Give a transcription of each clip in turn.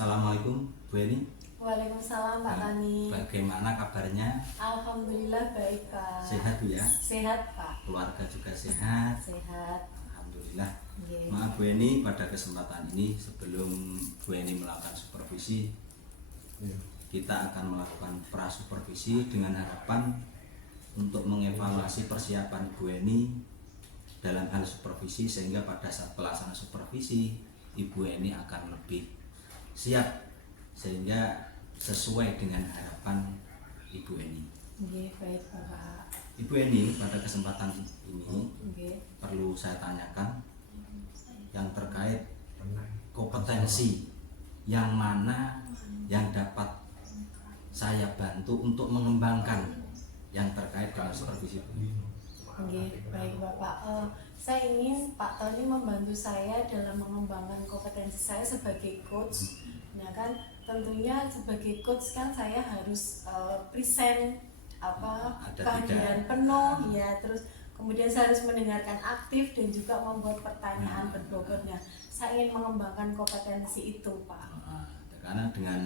Assalamualaikum Bu Eni. Waalaikumsalam Pak Tani. Bagaimana kabarnya? Alhamdulillah baik Pak. Sehat Bu ya? Sehat Pak. Keluarga juga sehat? Sehat. Alhamdulillah. Yeah. Maaf Bu Eni, pada kesempatan ini sebelum Bu Eni melakukan supervisi, kita akan melakukan prasupervisi dengan harapan untuk mengevaluasi persiapan Bu Eni dalam hal supervisi, sehingga pada saat pelaksanaan supervisi Ibu Eni akan lebih siap sehingga sesuai dengan harapan Ibu Eni. Baik Bapak. Ibu Eni, pada kesempatan ini perlu saya tanyakan yang terkait kompetensi yang mana yang dapat saya bantu untuk mengembangkan yang terkait dengan supervisi. Baik Bapak. Saya ingin Pak Tony membantu saya dalam mengembangkan kompetensi saya sebagai coach. Nah kan tentunya sebagai coach kan saya harus present kehadiran penuh ya, terus kemudian saya harus mendengarkan aktif dan juga membuat pertanyaan berbobotnya. Saya ingin mengembangkan kompetensi itu Pak. Karena dengan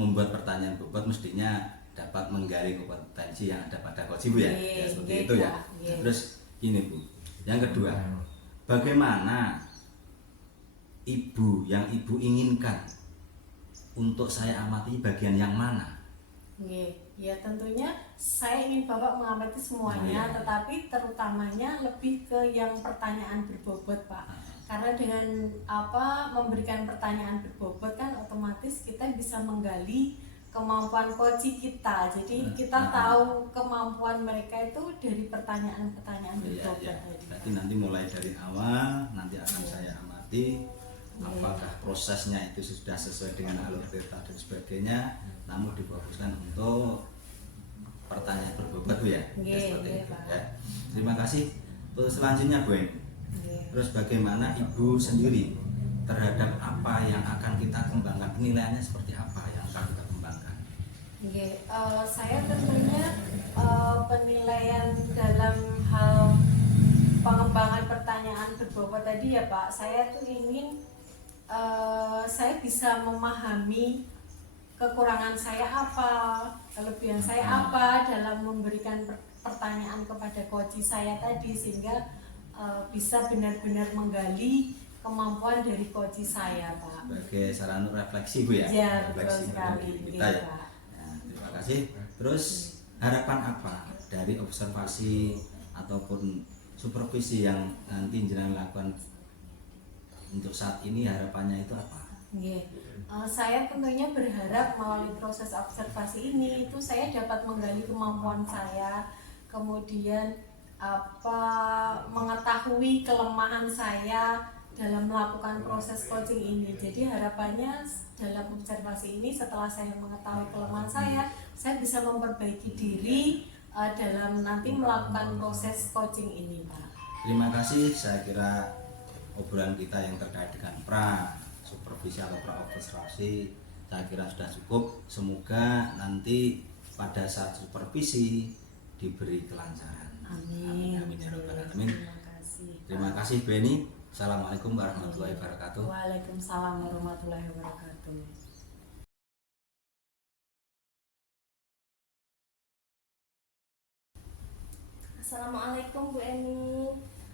membuat pertanyaan bobot mestinya dapat menggali kompetensi yang ada pada coach Bu ya, seperti itu ya. Terus ini Bu, yang kedua, bagaimana Ibu yang Ibu inginkan untuk saya amati bagian yang mana? Ya tentunya saya ingin Bapak mengamati semuanya, tetapi terutamanya lebih ke yang pertanyaan berbobot Pak. Karena dengan memberikan pertanyaan berbobot kan otomatis kita bisa menggali kemampuan coach kita. Jadi kita tahu kemampuan mereka itu dari pertanyaan-pertanyaan berbobot. Berarti nanti mulai dari awal nanti akan saya amati apakah prosesnya itu sudah sesuai dengan alur cerita dan sebagainya, namun difokuskan untuk pertanyaan berbobot Bu ya. Seperti itu ya. Terima kasih. Terus selanjutnya Bu Eni. Terus bagaimana Ibu sendiri terhadap apa yang akan kita kembangkan, penilaiannya seperti apa yang akan kita kembangkan? Saya tentunya penilaian dalam hal pengembangan pertanyaan berbobot tadi ya Pak, saya tuh ingin saya bisa memahami kekurangan saya apa, kelebihan saya apa dalam memberikan pertanyaan kepada coach saya tadi, sehingga bisa benar-benar menggali kemampuan dari coach saya Pak. Sebagai sarana refleksi Bu ya? Ya, refleksi betul sekali kita ya. Nah, terima kasih. Terus harapan apa dari observasi ataupun supervisi yang nanti jenengan lakukan untuk saat ini, harapannya itu apa? Saya tentunya berharap melalui proses observasi ini itu saya dapat menggali kemampuan saya, kemudian mengetahui kelemahan saya dalam melakukan proses coaching ini. Jadi harapannya dalam observasi ini, setelah saya mengetahui kelemahan saya bisa memperbaiki diri dalam nanti melakukan proses coaching ini Pak. Terima kasih. Saya kira obrolan kita yang terkait dengan supervisi atau observasi saya kira sudah cukup. Semoga nanti pada saat supervisi diberi kelancaran. Amin. Amin ya rabbal alamin. Terima kasih Bu Eni. Assalamualaikum warahmatullahi wabarakatuh. Waalaikumsalam warahmatullahi wabarakatuh. Assalamualaikum Bu Eni.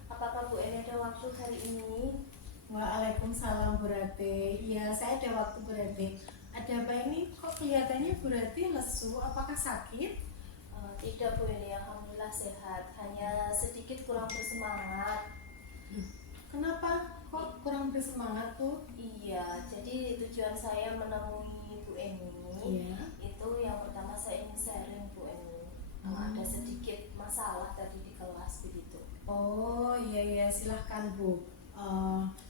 Apakah Bu Eni ada waktu hari ini? Waalaikumsalam Bu Rati. Iya, saya ada waktu Bu Rati. Ada apa ini? Kok kelihatannya Bu Rati lesu? Apakah sakit? Tidak Bu Eni, alhamdulillah sehat. Hanya sedikit kurang bersemangat. Kenapa? Kok kurang bersemangat tuh? Iya, jadi tujuan saya menemui Bu Eni itu yang pertama saya ingin sharing Bu Eni. Ada sedikit masalah tadi di kelas begitu. Oh iya silahkan Bu.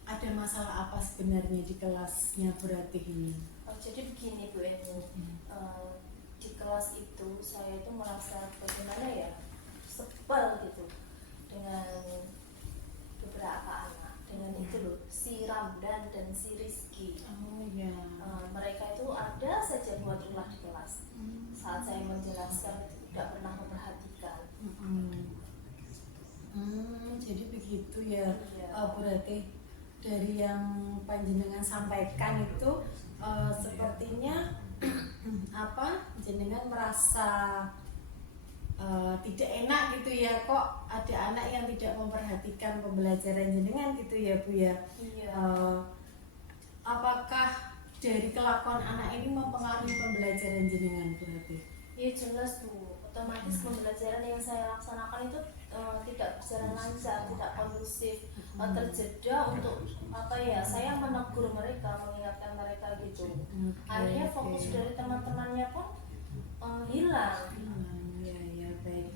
Ada masalah apa sebenarnya di kelasnya Bu Ratih ini? Jadi begini Bu Eni, di kelas itu saya itu merasa bagaimana ya, sebel gitu dengan beberapa anak, dengan itu loh, si Ramdan dan si Rizky. Mereka itu ada saja buat ulah di kelas. Saat saya menjelaskan itu tidak pernah memperhatikan. Jadi begitu ya. Berarti dari yang panjenengan sampaikan itu sepertinya apa jenengan merasa tidak enak gitu ya, kok ada anak yang tidak memperhatikan pembelajaran jenengan gitu ya Bu ya. Iya. Apakah dari kelakuan anak ini mempengaruhi pembelajaran jenengan berarti? Iya jelas Bu, otomatis pembelajaran yang saya laksanakan itu tidak berjalan lancar, tidak kondusif, terjeda untuk apa ya, saya menegur mereka, mengingatkan mereka gitu. Akhirnya fokus dari teman-temannya pun hilang. Ya, ya, baik.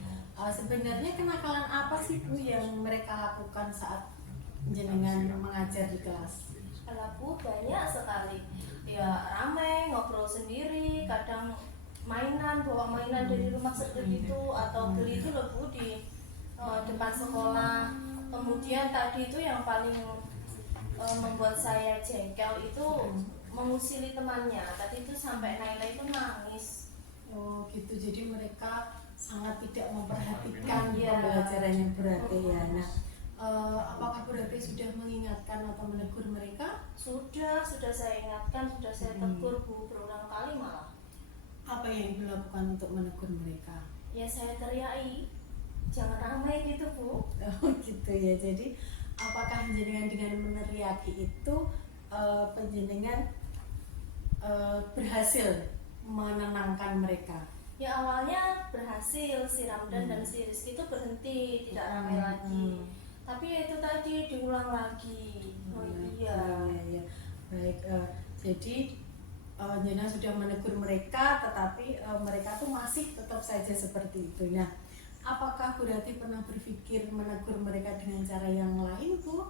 Sebenarnya kenakalan apa sih Bu yang mereka lakukan saat jenengan mengajar di kelas? Kalau Bu banyak sekali, ya ramai, ngobrol sendiri, kadang mainan, bawa mainan dari rumah seperti itu, atau beli itu loh Bu di depan sekolah. Kemudian tadi itu yang paling membuat saya jengkel itu mengusili temannya. Tadi itu sampai Naila itu nangis. Oh gitu, jadi mereka sangat tidak memperhatikan Iya. pembelajaran yang berarti ya. Nah, apakah berarti sudah mengingatkan atau menegur mereka? Sudah saya ingatkan, sudah saya tegur Bu, berulang kali malah. Apa yang Ibu lakukan untuk menegur mereka? Ya saya teriaki, jangan ramai gitu Bu. Oh gitu ya, jadi apakah jenengan dengan meneriaki itu penjenengan berhasil menenangkan mereka? Ya awalnya berhasil, si Ramdan dan si Rizky itu berhenti, tidak ramai lagi. Tapi ya itu tadi diulang lagi. Oh iya. Iya. Baik, jadi jenengan sudah menegur mereka, tetapi mereka tuh masih tetap saja seperti itu. Nah, apakah berarti pernah berpikir menegur mereka dengan cara yang lain, Bu?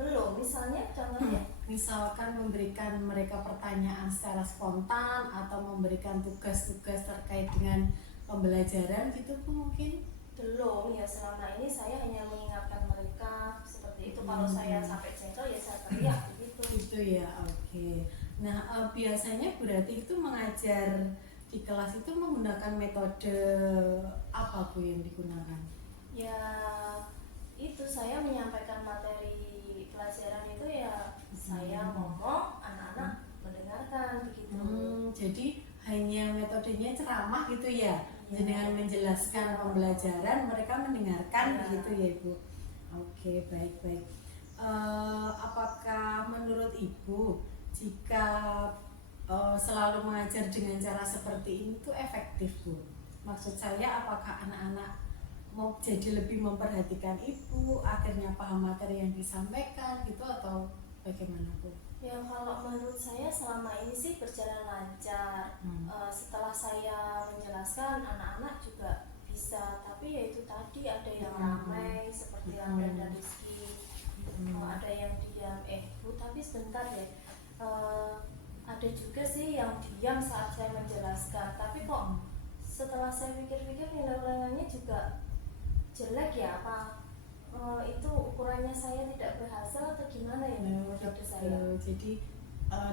Belum, misalnya contohnya Misalkan memberikan mereka pertanyaan secara spontan atau memberikan tugas-tugas terkait dengan pembelajaran gitu Bu mungkin? belum. Ya selama ini saya hanya mengingatkan mereka seperti itu. Kalau saya sampai jengkel ya saya teriak begitu. Itu ya, oke. Nah, biasanya berarti itu mengajar di kelas itu menggunakan metode apa Bu yang digunakan? Ya itu saya menyampaikan materi pelajaran itu ya saya ngomong, anak-anak mendengarkan begitu. Jadi hanya metodenya ceramah gitu ya, Iya. dengan menjelaskan pembelajaran mereka mendengarkan Iya. begitu ya Ibu. Oke, baik. Apakah menurut Ibu jika selalu mengajar dengan cara seperti ini tuh efektif Bu? Maksud saya apakah anak-anak mau jadi lebih memperhatikan Ibu, akhirnya paham materi yang disampaikan gitu atau bagaimana Bu? Ya kalau menurut saya selama ini sih berjalan lancar. Setelah saya menjelaskan anak-anak juga bisa, tapi ya itu tadi ada yang ramai seperti Ramdan dan Rizky, ada yang diam. Bu tapi sebentar deh, ada juga sih yang diam saat saya menjelaskan, tapi kok setelah saya pikir-pikir nilai-nilainya juga jelek ya, apa itu ukurannya saya tidak berhasil atau gimana ya menurut saya? Jadi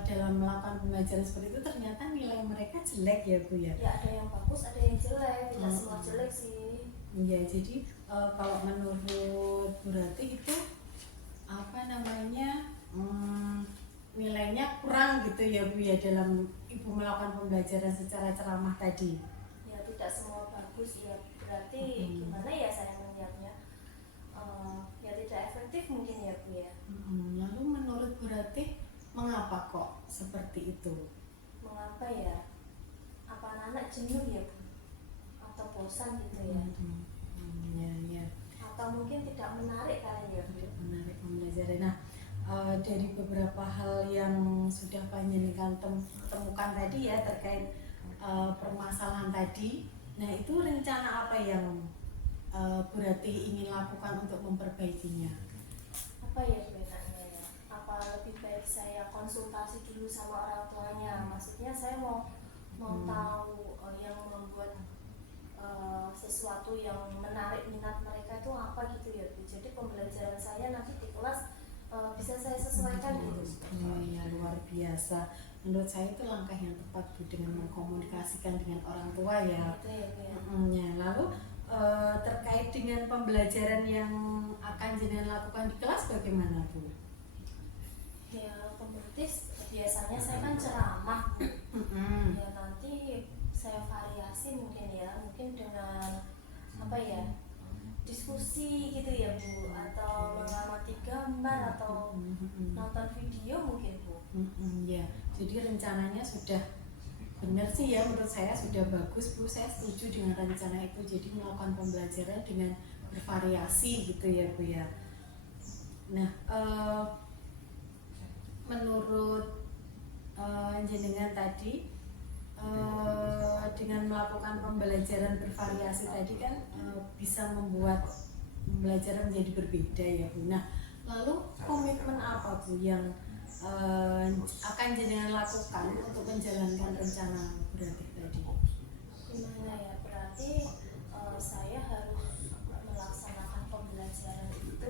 dalam melakukan pembelajaran seperti itu ternyata nilai mereka jelek ya Bu ya? Ya ada yang bagus, ada yang jelek, tidak semua jelek sih. Ya jadi kalau menurut Bu Rati itu apa namanya nilainya kurang gitu ya Bu ya dalam Ibu melakukan pembelajaran secara ceramah tadi? Ya tidak semua bagus ya, berarti gimana ya saya melihatnya? Ya tidak efektif mungkin ya Bu ya. Lalu menurut Bu Rati mengapa kok seperti itu? Mengapa ya? Apa anak jenuh ya Bu? Atau bosan gitu ya? Ya. Atau mungkin tidak menarik kali ya Bu? Menarik pembelajaran. Nah, dari beberapa hal yang sudah panjenengan temukan tadi ya terkait permasalahan tadi, nah itu rencana apa yang Bu Rati ingin lakukan untuk memperbaikinya? Apa ya bedanya ya? Apa lebih baik saya konsultasi dulu sama orang tuanya? Maksudnya saya mau tahu yang membuat sesuatu yang menarik minat mereka itu apa gitu ya Bu. Jadi pembelajaran saya nanti di kelas bisa saya sesuaikan gitu. Ya luar biasa. Menurut saya itu langkah yang tepat Bu dengan mengkomunikasikan dengan orang tua ya. Gitu ya Bu ya. Ya, lalu terkait dengan pembelajaran yang akan jenengan lakukan di kelas bagaimana Bu? Ya otomatis biasanya saya kan ceramah, Mm-mm. ya nanti saya variasi mungkin ya, mungkin dengan apa ya, diskusi gitu ya Bu, atau mengamati gambar atau Mm-mm. nonton video mungkin Bu. Ya, jadi rencananya sudah benar sih ya, menurut saya sudah bagus Bu, saya setuju dengan rencana itu. Jadi melakukan pembelajaran dengan bervariasi gitu ya Bu ya. Nah, menurut jenengan tadi, dengan melakukan pembelajaran bervariasi tadi kan bisa membuat pembelajaran menjadi berbeda ya Bu. Nah, lalu komitmen apa Bu yang akan jenengan lakukan untuk menjalankan rencana berarti tadi? Gimana ya, berarti saya harus melaksanakan pembelajaran itu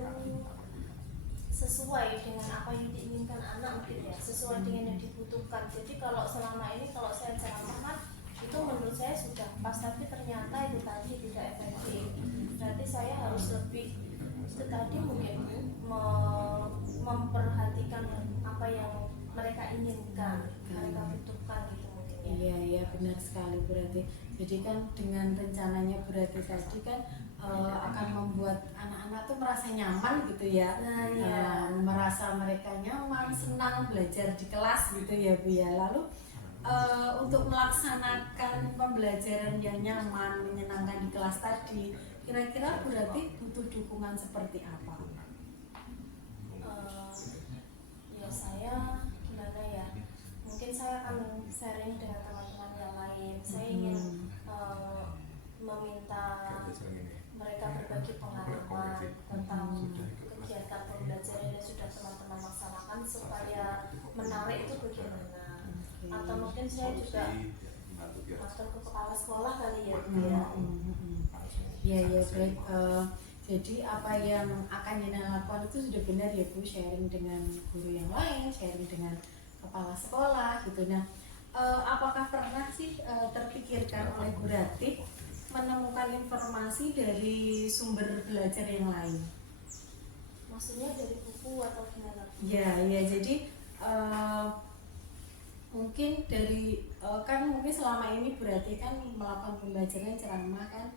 sesuai dengan apa yang diinginkan anak mungkin ya, sesuai dengan yang dibutuhkan. Jadi kalau selama ini kalau saya ceramah kan itu menurut saya sudah pas, tapi ternyata itu tadi tidak efektif. Berarti saya harus lebih itu tadi mungkin memperhatikan apa yang mereka inginkan, mereka butuhkan gitu mungkin ya. Iya, iya benar sekali berarti. Jadi kan dengan rencananya berarti tadi kan akan membuat anak-anak tuh merasa nyaman gitu ya. Nah, iya. Merasa mereka nyaman, senang belajar di kelas gitu ya Bu ya. Lalu untuk melaksanakan pembelajaran yang nyaman, menyenangkan di kelas tadi, kira-kira berarti butuh dukungan seperti apa? Ya saya gimana ya, mungkin saya akan sharing dengan teman-teman yang lain. Saya ingin meminta mereka berbagi pengalaman tentang kegiatan pembelajaran yang sudah teman-teman laksanakan supaya menarik itu bagaimana. Atau mungkin saya juga atau ke kepala sekolah kali ya Bu ya. Iya, ya baik. Jadi apa yang akan jenengan lakukan itu sudah benar ya Bu, sharing dengan guru yang lain, sharing dengan kepala sekolah gitu. Nah, apakah pernah sih terpikirkan oleh Bu Ratih menemukan informasi dari sumber belajar yang lain? Maksudnya dari buku atau gimana? Ya, ya jadi mungkin dari kan mungkin selama ini berarti kan melakukan pembelajaran ceramah kan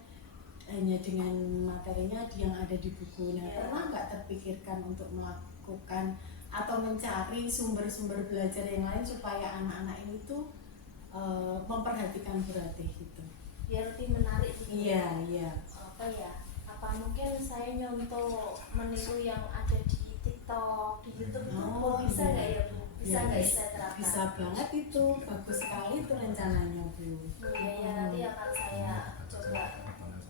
hanya dengan materinya yang ada di buku. Nah, pernah nggak terpikirkan untuk melakukan atau mencari sumber-sumber belajar yang lain supaya anak-anak ini tuh memperhatikan berarti gitu? Biar lebih menarik gitu. Iya, iya. Apa ya? Apa mungkin saya nyontoh meniru yang ada di TikTok, di YouTube itu bisa nggak ya Bu? Bisa nggak ya saya terapkan? Bisa banget itu, bagus sekali itu rencananya Bu. Ya nanti akan saya coba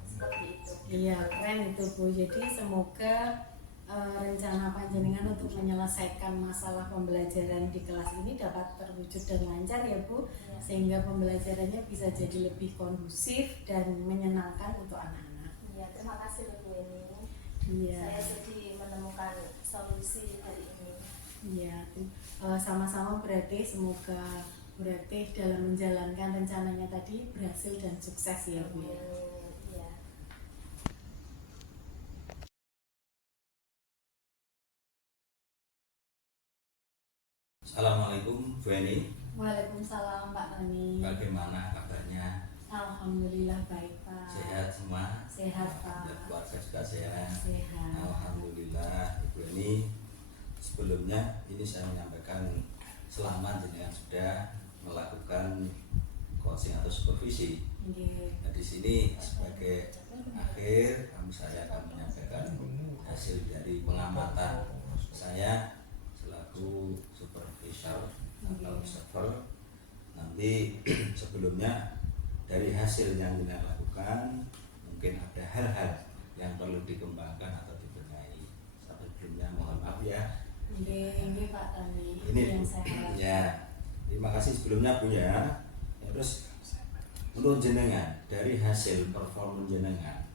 seperti itu. Iya, keren itu Bu. Jadi semoga rencana panjenengan untuk menyelesaikan masalah pembelajaran di kelas ini dapat terwujud dan lancar ya Bu, sehingga pembelajarannya bisa jadi lebih kondusif dan menyenangkan untuk anak-anak. Iya, terima kasih Bu ini. Iya. Saya jadi menemukan solusi dari ini. Iya, sama-sama berarti semoga berarti dalam menjalankan rencananya tadi berhasil dan sukses ya Bu ya. Iya. Assalamualaikum Bu Eni. Waalaikumsalam Pak Tani. Bagaimana kabarnya? Alhamdulillah baik Pak. Sehat semua? Sehat Pak. Dan keluarga juga sehat? Sehat. Alhamdulillah Ibu Eni. Sebelumnya ini saya menyampaikan selamat jenengan sudah melakukan coaching atau supervisi. Nah, di sini sebagai akhir saya akan menyampaikan hasil dari pengamatan saya selaku supervisor atau observer. Nanti sebelumnya dari hasil yang kita lakukan mungkin ada hal-hal yang perlu dikembangkan atau dibenahi. Sebelumnya mohon maaf ya. Ini Pak Tani. Ini yang saya ya. Terima kasih sebelumnya Bu ya. Terus menurut jenengan dari hasil performa jenengan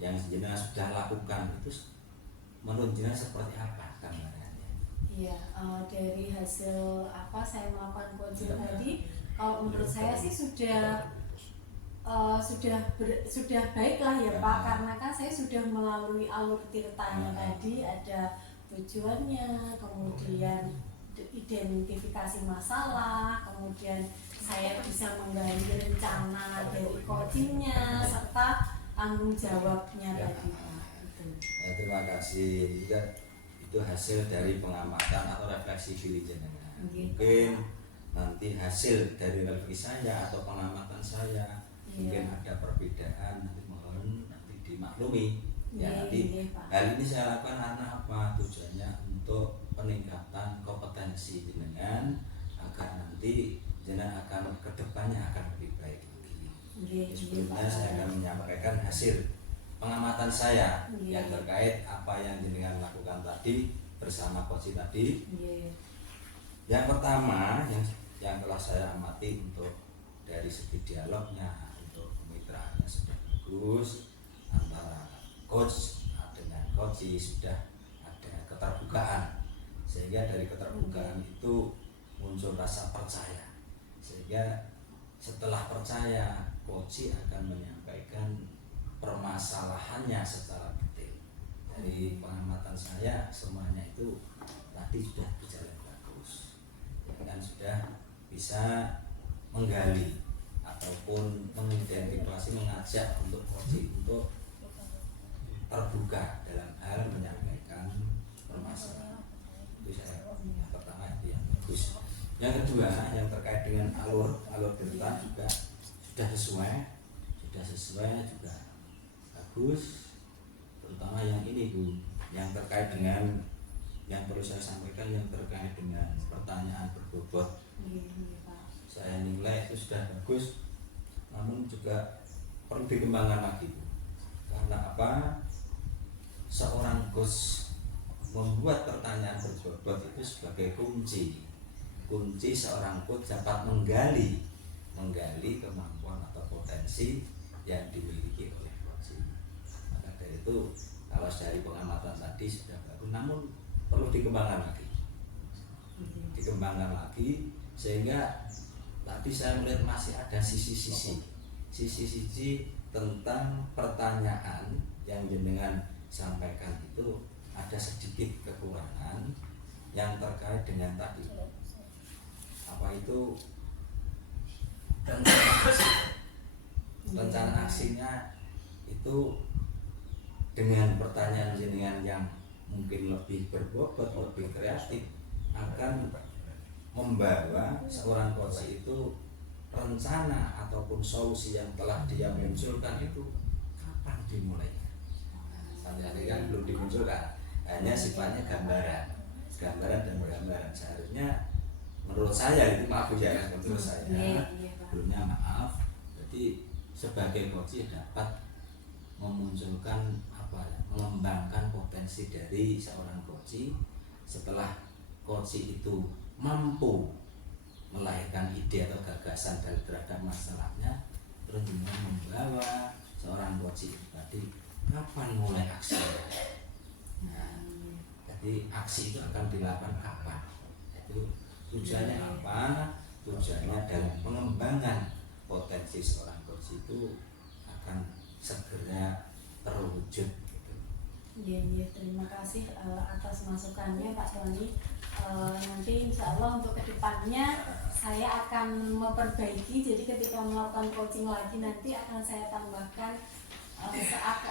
yang jenengan sudah lakukan itu menurut jenengan seperti apa gambarannya? Iya, dari hasil apa saya melakukan coaching tadi, kalau menurut saya sih sudah baik lah ya Pak, karena kan saya sudah melalui alur tirtanya tadi, ada tujuannya, kemudian identifikasi masalah, kemudian saya bisa menggali rencana dari coachingnya serta tanggung jawabnya Ya. tadi Pak. Gitu. Ya, terima kasih. Itu hasil dari pengamatan atau refleksi diri jenengan. Oke. Mungkin nanti hasil dari refleksi saya atau pengamatan saya mungkin ada perbedaan, nanti mohon nanti dimaklumi. Ya, nanti Pak. hal ini saya lakukan karena apa? Tujuannya untuk peningkatan kompetensi jenengan agar nanti jenengan akan kedepannya akan lebih baik lagi. Sebelumnya saya akan menyampaikan hasil pengamatan saya yang terkait apa yang jenengan lakukan tadi bersama coach tadi. Yang pertama yang telah saya amati untuk dari segi dialognya, untuk kemitraannya sudah bagus antara coach dengan coach, sudah ada keterbukaan, sehingga dari keterbukaan itu muncul rasa percaya, sehingga setelah percaya coach akan menyampaikan permasalahannya secara detail. Dari pengamatan saya semuanya itu tadi sudah berjalan bagus, dan sudah bisa menggali ataupun mengidentifikasi, mengajak untuk coach untuk terbuka dalam hal menyampaikan permasalahan. Itu saya yang pertama, itu yang bagus. Yang kedua yang terkait dengan alur delta juga sudah sesuai juga bagus, terutama yang ini Bu, yang terkait dengan yang perlu saya sampaikan yang terkait dengan pertanyaan berbobot. Saya nilai itu sudah bagus, namun juga perlu dikembangkan lagi Bu. Karena apa? Seorang coach membuat pertanyaan berbobot itu sebagai kunci seorang coach dapat menggali kemampuan atau potensi yang dimiliki oleh coach. Maka dari itu kalau dari pengamatan tadi sudah bagus, namun perlu dikembangkan lagi sehingga tadi saya melihat masih ada sisi-sisi tentang pertanyaan yang jenengan sampaikan itu ada sedikit kekurangan yang terkait dengan tadi apa itu rencana aksinya itu dengan pertanyaan jenengan yang mungkin lebih berbobot, lebih kreatif akan membawa seorang coach itu rencana ataupun solusi yang telah dia munculkan itu kapan dimulainya. Sampai hari kan belum dimunculkan, hanya sifatnya gambaran. Seharusnya menurut saya itu maaf ya, menurut saya sebelumnya maaf. Jadi sebagai coach dapat memunculkan mengembangkan potensi dari seorang coach. Setelah coach itu mampu melahirkan ide atau gagasan terhadap masalahnya, terus kemudian membawa seorang coach itu tadi kapan mulai aksi. Nah, jadi aksi itu akan dilakukan kapan? Itu tujuannya apa? Tujuannya dalam pengembangan potensi seorang coach itu akan segera terwujud. Iya, terima kasih atas masukannya Pak Tony. Nanti insya Allah untuk kedepannya saya akan memperbaiki. Jadi ketika melakukan coaching lagi nanti akan saya tambahkan,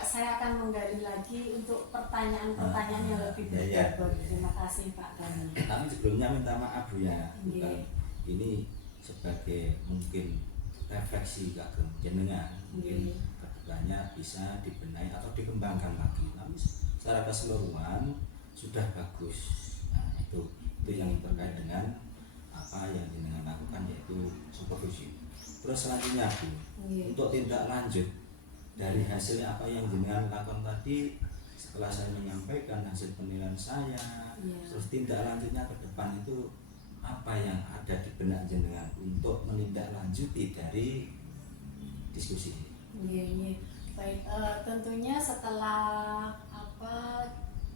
saya akan menggali lagi untuk pertanyaan-pertanyaan yang lebih berbobot. Terima kasih Pak Tony. Tapi sebelumnya minta maaf Bu ya, bukan ini sebagai mungkin refleksi kagum jenengan, mungkin kedepannya bisa dibenahi atau dikembangkan lagi. Tapi secara keseluruhan sudah bagus. Nah, itu yang terkait dengan apa yang jenengan lakukan, yaitu supervisi. Terus selanjutnya Bu, untuk tindak lanjut dari hasil apa yang jenengan lakukan tadi, setelah saya menyampaikan hasil penilaian saya, terus tindak lanjutnya ke depan itu apa yang ada di benak jenengan untuk menindaklanjuti dari diskusi ini? Iya. Baik, tentunya setelah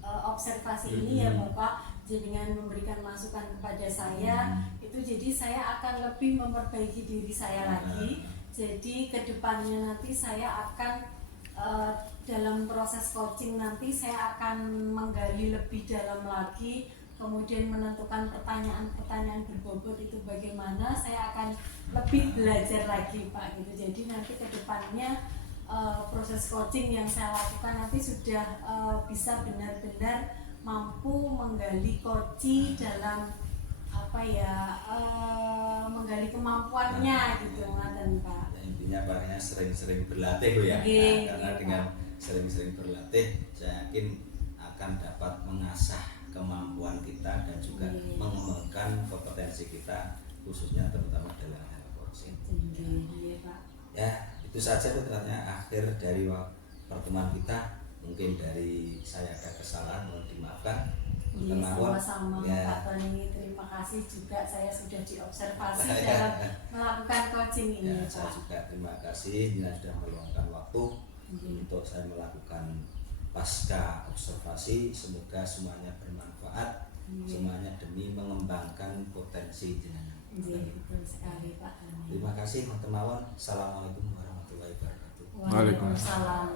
observasi ini ya Bapak, jenengan memberikan masukan kepada saya, itu jadi saya akan lebih memperbaiki diri saya lagi. Jadi kedepannya nanti saya akan dalam proses coaching nanti saya akan menggali lebih dalam lagi kemudian menentukan pertanyaan-pertanyaan berbobot itu bagaimana, saya akan lebih belajar lagi Pak gitu. Jadi nanti ke depannya proses coaching yang saya lakukan nanti sudah bisa benar-benar mampu menggali coaching dalam apa ya, menggali kemampuannya gitu ngaten Pak. Ya, intinya pakainya sering-sering berlatih Bu ya. Iya, Karena iya, dengan Pak. sering-sering berlatih saya yakin akan dapat mengasah kemampuan kita dan juga Yes. mengembangkan kompetensi kita khususnya terutama dalam hal coaching. Iya Pak. Ya, itu saja putranya akhir dari pertemuan kita. Mungkin dari saya ada kesalahan, mohon dimaafkan. Iya, Teman-teman, sama-sama ya. Pak Tony, terima kasih juga saya sudah diobservasi dalam melakukan coaching ini Ya, saya Pak. juga terima kasih bila sudah meluangkan waktu Iya. untuk saya melakukan pasca observasi. Semoga semuanya bermanfaat, Iya. semuanya demi mengembangkan potensi jenengan. Iya, betul sekali Pak Tony. Terima kasih teman-teman. Assalamualaikum warahmatullahi wabarakatuh. Waalaikumsalam.